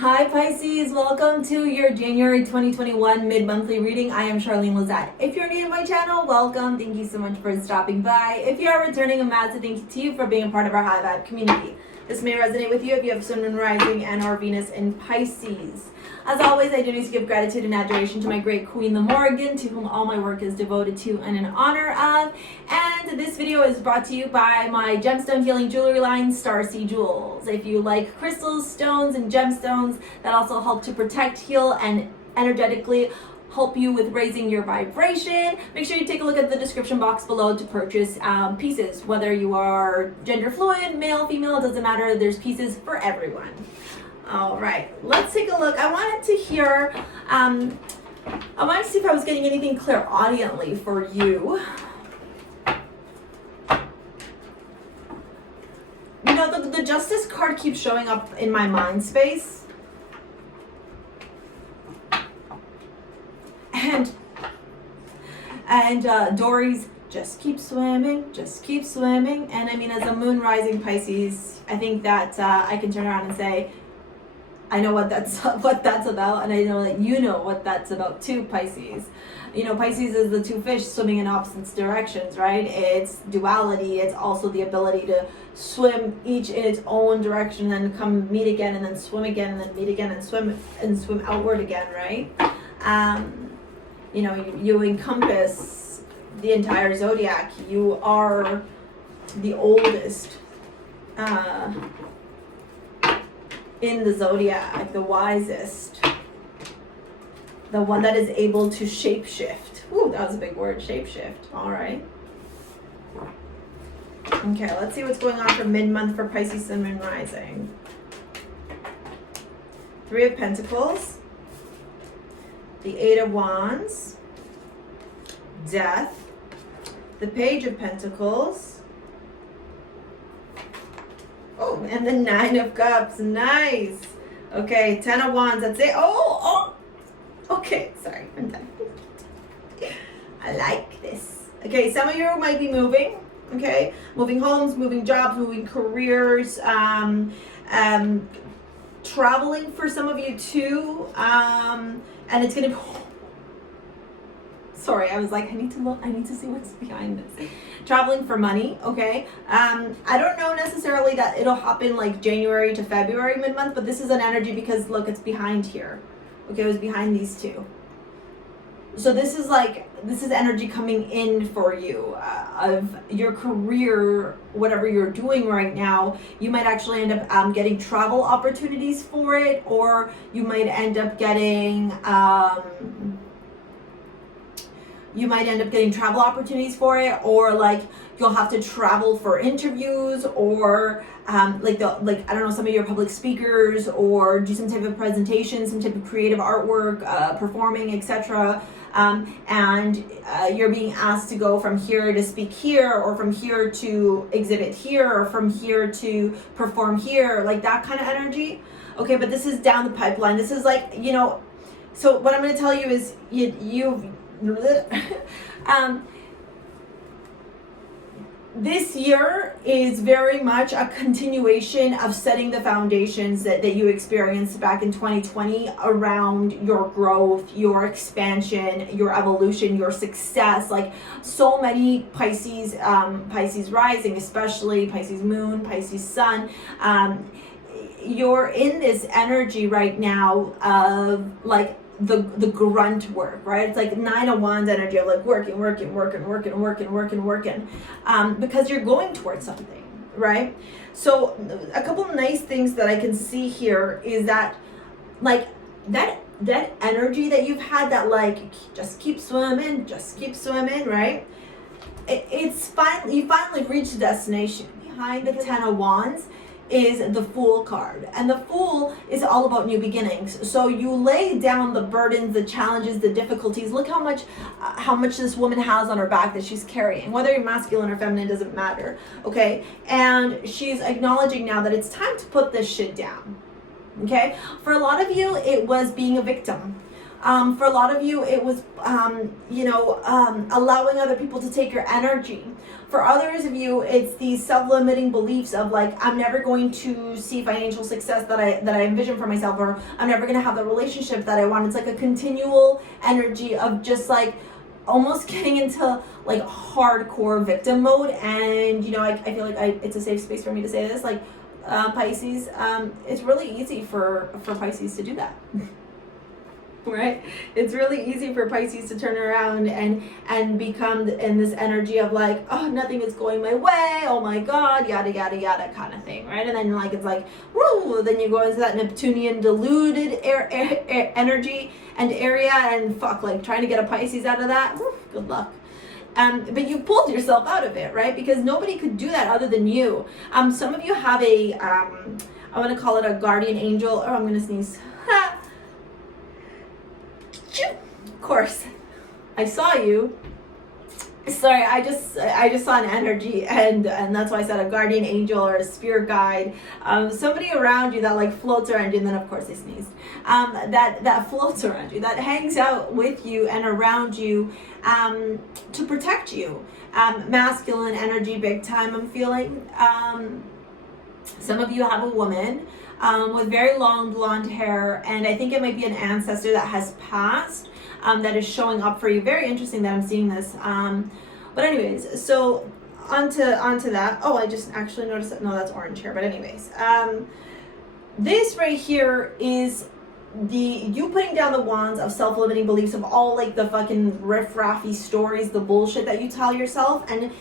Hi Pisces, welcome to your January 2021 mid-monthly reading. I am Charlene Lazat. If you're new to my channel, welcome. Thank you so much for stopping by. If you are returning, a massive thank you to you for being a part of our High Vibe community. This may resonate with you if you have Sun, Moon, Rising, and or Venus in Pisces. As always, I do need to give gratitude and adoration to my great queen, the Morrigan, to whom all my work is devoted to and in honor of. And this video is brought to you by my gemstone healing jewelry line, STARSEA Jewels. If you like crystals, stones, and gemstones that also help to protect, heal, and energetically help you with raising your vibration, make sure you take a look at the description box below to purchase pieces. Whether you are gender fluid, male, female, it doesn't matter. There's pieces for everyone. All right, let's take a look. I wanted to hear, I wanted to see if I was getting anything clairaudiently for you. You know, the Justice card keeps showing up in my mind space. And Dory's just keep swimming. And I mean, as a moon rising Pisces, I think that I can turn around and say, I know what that's about, and I know that you know what that's about too, Pisces. You know, Pisces is the two fish swimming in opposite directions, right? It's duality. It's also the ability to swim each in its own direction, and then come meet again, and then swim again, and then meet again, and swim outward again, right? You know, you encompass the entire zodiac. You are the oldest in the zodiac, the wisest, the one that is able to shapeshift. Ooh, that was a big word, shapeshift. All right. Okay, let's see what's going on for mid-month for Pisces, Sun, Moon, Rising. Three of Pentacles, the Eight of Wands, Death, the Page of Pentacles, oh, and the Nine of Cups. Nice. Okay, 10 of Wands. That's it. Oh. Okay, sorry. I'm done. I like this. Okay, some of you might be moving. Okay, moving homes, moving jobs, moving careers, traveling for some of you too. And it's gonna be. Sorry, I was like, I need to see what's behind this. Traveling for money, okay? I don't know necessarily that it'll happen like January to February mid-month, but this is an energy because look, it's behind here. Okay, it was behind these two. So this is energy coming in for you of your career, whatever you're doing right now. You might actually end up getting travel opportunities for it, or you might end up getting travel opportunities for it, or like you'll have to travel for interviews, or I don't know, some of your public speakers, or do some type of presentation, some type of creative artwork, performing, etc. And you're being asked to go from here to speak here, or from here to exhibit here, or from here to perform here, like that kind of energy. Okay, but this is down the pipeline. This is like, you know, so what I'm going to tell you is this year is very much a continuation of setting the foundations that you experienced back in 2020 around your growth, your expansion, your evolution, your success. Like so many Pisces, Pisces rising, especially Pisces moon, Pisces sun, you're in this energy right now of like the grunt work, right? It's like Nine of Wands energy of like working, because you're going towards something, right? So a couple of nice things that I can see here is that like that energy that you've had, that like just keep swimming, right? It's finally, you finally reached the destination. Behind the 10 of Wands is the Fool card, and the Fool is all about new beginnings. So you lay down the burdens, the challenges, the difficulties. Look how much this woman has on her back that she's carrying, whether you're masculine or feminine, doesn't matter. Okay, and she's acknowledging now that it's time to put this shit down. Okay, for a lot of you it was being a victim. For a lot of you, it was, allowing other people to take your energy. For others of you, it's these self-limiting beliefs of like, I'm never going to see financial success that I envision for myself, or I'm never going to have the relationship that I want. It's like a continual energy of just like almost getting into like hardcore victim mode. And I feel like it's a safe space for me to say this, like Pisces, it's really easy for Pisces to do that. Right? It's really easy for Pisces to turn around and become in this energy of like, oh, nothing is going my way, oh my god, yada yada yada kind of thing, right? And then like it's like, woo, then you go into that Neptunian deluded energy and area, and fuck, like trying to get a Pisces out of that, woo, good luck. But you pulled yourself out of it, right? Because nobody could do that other than you. Some of you have a, I want to call it a guardian angel. Oh, I'm going to sneeze. Of course, I saw you. Sorry, I just saw an energy, and that's why I said a guardian angel or a spirit guide. Somebody around you that like floats around you, and then of course I sneezed. That floats around you, that hangs out with you and around you, to protect you. Masculine energy, big time. I'm feeling. Some of you have a woman with very long blonde hair, and I think it might be an ancestor that has passed, that is showing up for you. Very interesting that I'm seeing this. But anyways, so onto that. Oh, I just actually noticed that. No, that's orange hair. But anyways, this right here is you putting down the wands of self-limiting beliefs, of all like the fucking riff-raffy stories, the bullshit that you tell yourself, and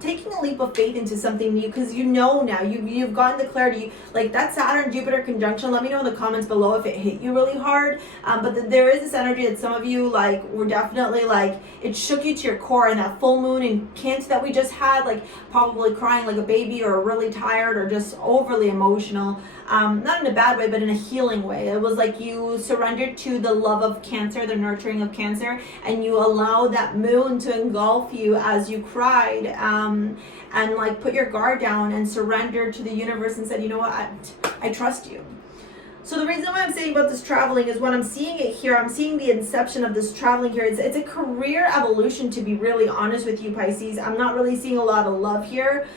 taking a leap of faith into something new, because now you've gotten the clarity. Like that Saturn-Jupiter conjunction, let me know in the comments below if it hit you really hard. But there is this energy that some of you like were definitely like, it shook you to your core, and that full moon in Cancer that we just had, like probably crying like a baby, or really tired, or just overly emotional. Not in a bad way, but in a healing way. It was like you surrendered to the love of Cancer, the nurturing of Cancer, and you allowed that moon to engulf you as you cried, and like put your guard down and surrendered to the universe and said, you know what, I trust you. So the reason why I'm saying about this traveling is when I'm seeing it here, I'm seeing the inception of this traveling here. It's a career evolution, to be really honest with you, Pisces. I'm not really seeing a lot of love here.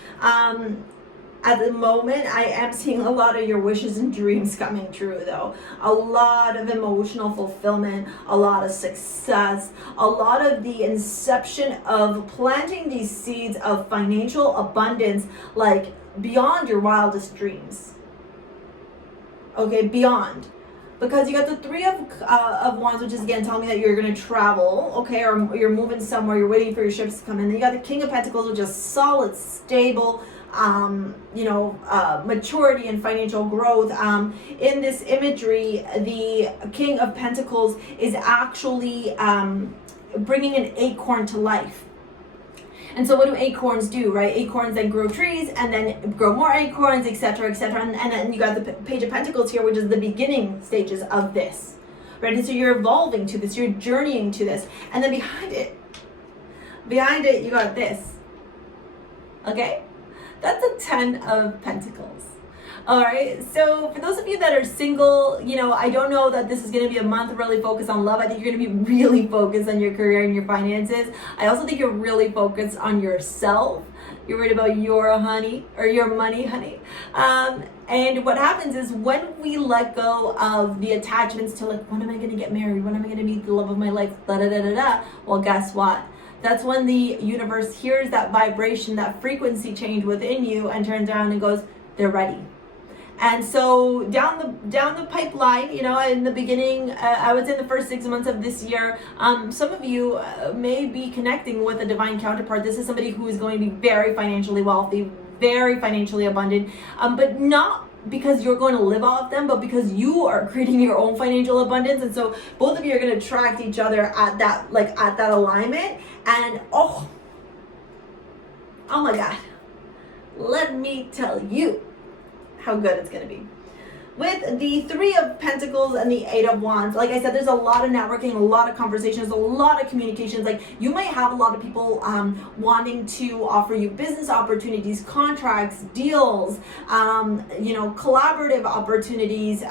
At the moment, I am seeing a lot of your wishes and dreams coming true, though. A lot of emotional fulfillment, a lot of success, a lot of the inception of planting these seeds of financial abundance, like beyond your wildest dreams. Okay, beyond. Because you got the Three of Wands, which is again telling me that you're going to travel, okay, or you're moving somewhere, you're waiting for your ships to come in. Then you got the King of Pentacles, which is solid, stable, maturity and financial growth. In this imagery, the King of Pentacles is actually bringing an acorn to life. And so what do acorns do, right? Acorns then grow trees, and then grow more acorns, etc., etc. And then you got the Page of Pentacles here, which is the beginning stages of this, right? And so you're evolving to this, you're journeying to this. And then behind it, you got this, okay? That's a 10 of Pentacles. All right, so for those of you that are single, I don't know that this is going to be a month really focused on love. I think you're going to be really focused on your career and your finances. I also think you're really focused on yourself. You're worried about your honey, or your money, honey. And what happens is when we let go of the attachments to like, when am I going to get married? When am I going to meet the love of my life? Da da da da da. Well, guess what? That's when the universe hears that vibration, that frequency change within you, and turns around and goes, they're ready. And so down the pipeline, in the beginning, I would say the first 6 months of this year, some of you may be connecting with a divine counterpart. This is somebody who is going to be very financially wealthy, very financially abundant, but not because you're going to live off them, but because you are creating your own financial abundance. And so both of you are going to attract each other at that alignment. And oh my God, let me tell you how good it's going to be. with the Three of Pentacles and the Eight of Wands, like I said, there's a lot of networking, a lot of conversations, a lot of communications. Like you might have a lot of people wanting to offer you business opportunities, contracts, deals, you know, collaborative opportunities,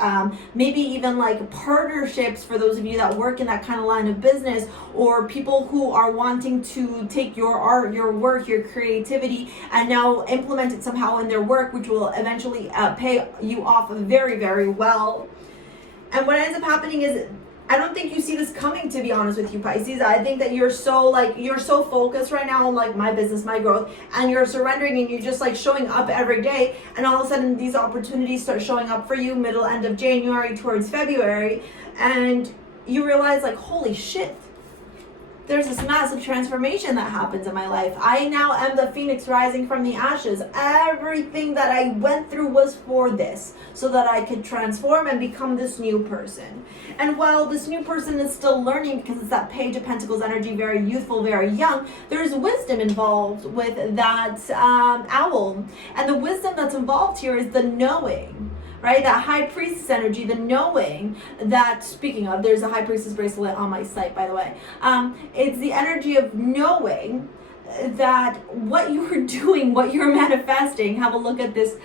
maybe even like partnerships for those of you that work in that kind of line of business, or people who are wanting to take your art, your work, your creativity, and now implement it somehow in their work, which will eventually pay you off very, very well. And what ends up happening is, I don't think you see this coming, to be honest with you, Pisces. I think that you're so focused right now on like my business, my growth, and you're surrendering and you're just like showing up every day, and all of a sudden these opportunities start showing up for you middle, end of January towards February, and you realize like, holy shit, there's this massive transformation that happens in my life. I now am the phoenix rising from the ashes. Everything that I went through was for this, so that I could transform and become this new person. And while this new person is still learning, because it's that Page of Pentacles energy, very youthful, very young, there's wisdom involved with that owl. And the wisdom that's involved here is the knowing. Right, that High Priestess energy, the knowing that, speaking of, there's a High Priestess bracelet on my site, by the way. It's the energy of knowing that what you are doing, what you're manifesting. Have a look at this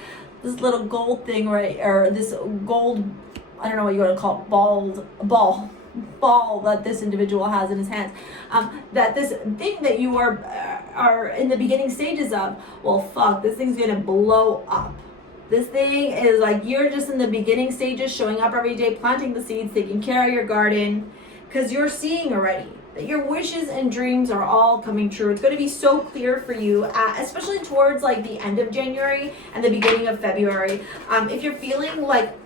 little gold thing, right, or this gold, I don't know what you want to call it, ball that this individual has in his hands. That this thing that you are in the beginning stages of, well, fuck, this thing's gonna blow up. This thing is like, you're just in the beginning stages, showing up every day, planting the seeds, taking care of your garden, because you're seeing already that your wishes and dreams are all coming true. It's going to be so clear for you, especially towards like the end of January and the beginning of February. If you're feeling like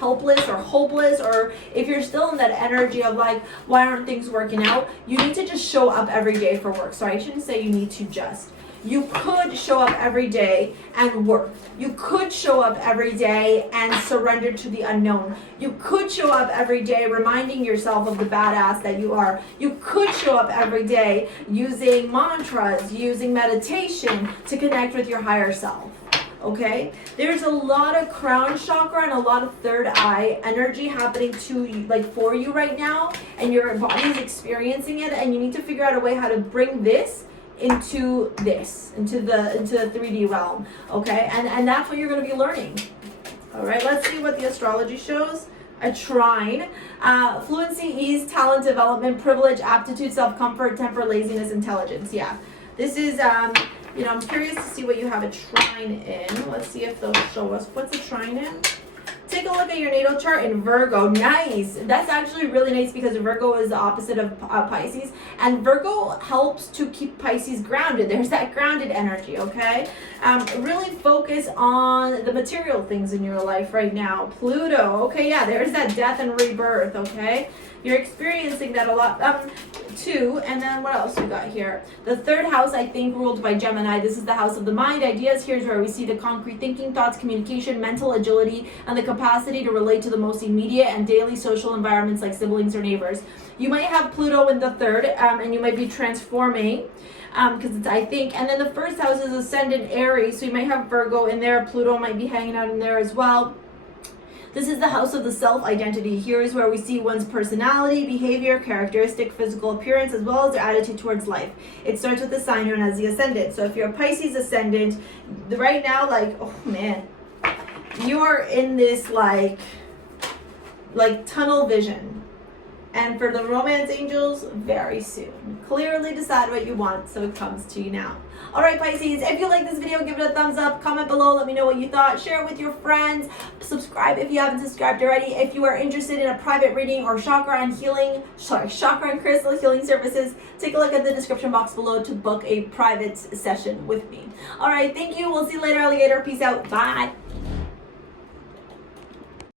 helpless or hopeless, or if you're still in that energy of like, why aren't things working out, you need to just show up every day for work. Sorry, I shouldn't say you need to just. You could show up every day and work. You could show up every day and surrender to the unknown. You could show up every day reminding yourself of the badass that you are. You could show up every day using mantras, using meditation to connect with your higher self. Okay, there's a lot of crown chakra and a lot of third eye energy happening to you, like for you right now, and your body is experiencing it, and you need to figure out a way how to bring this into the 3D realm. Okay, and that's what you're going to be learning. All right, let's see what the astrology shows. A trine, fluency, ease, talent, development, privilege, aptitude, self-comfort, temper, laziness, intelligence. Yeah, this is you know, I'm curious to see what you have a trine in. Let's see if they'll show us. What's a trine in? Take a look at your natal chart in Virgo. Nice. That's actually really nice, because Virgo is the opposite of Pisces. And Virgo helps to keep Pisces grounded. There's that grounded energy, okay? Really focus on the material things in your life right now. Pluto. Okay, yeah, there's that death and rebirth, okay? You're experiencing that a lot too. And then what else we got here? The third house, I think, ruled by Gemini. This is the house of the mind, ideas. Here's where we see the concrete thinking, thoughts, communication, mental agility, and the capacity to relate to the most immediate and daily social environments like siblings or neighbors. You might have Pluto in the third, and you might be transforming, because it's, I think, and then the first house is ascendant Aries, so you might have Virgo in there. Pluto might be hanging out in there as well. This is the house of the self-identity. Here is where we see one's personality, behavior, characteristic, physical appearance, as well as their attitude towards life. It starts with the sign known as the ascendant. So if you're a Pisces ascendant, right now, like, oh man, you are in this like tunnel vision. And for the romance angels, very soon. Clearly decide what you want, so it comes to you now. All right, Pisces, if you like this video, give it a thumbs up, comment below, let me know what you thought, share it with your friends, subscribe if you haven't subscribed already. If you are interested in a private reading or chakra and crystal healing services, take a look at the description box below to book a private session with me. All right, thank you. We'll see you later, alligator. Peace out. Bye.